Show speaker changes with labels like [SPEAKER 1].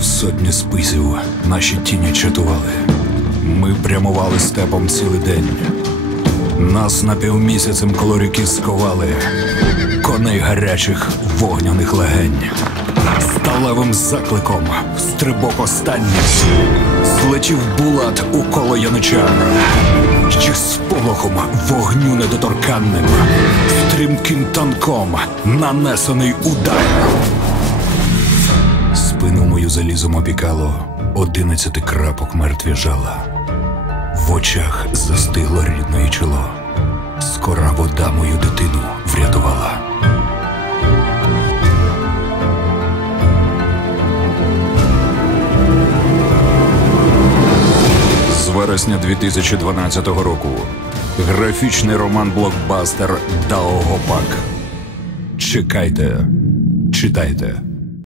[SPEAKER 1] Півсотні списів наші тіні чатували. Ми прямували степом цілий день. Нас напівмісяцем колоріки сковали, коней гарячих вогняних легень. Сталевим закликом в стрибок останній злетів булат у коло яничар. Ще сполохом вогню недоторканним, стрімким танком нанесений удар. Спину мою залізом опікало одинадцяти крапок мертві жала. В очах застигло рідне чоло. Скора вода мою дитину врятувала. З вересня 2012 року графічний роман блокбастер Даогопак. Чекайте, читайте.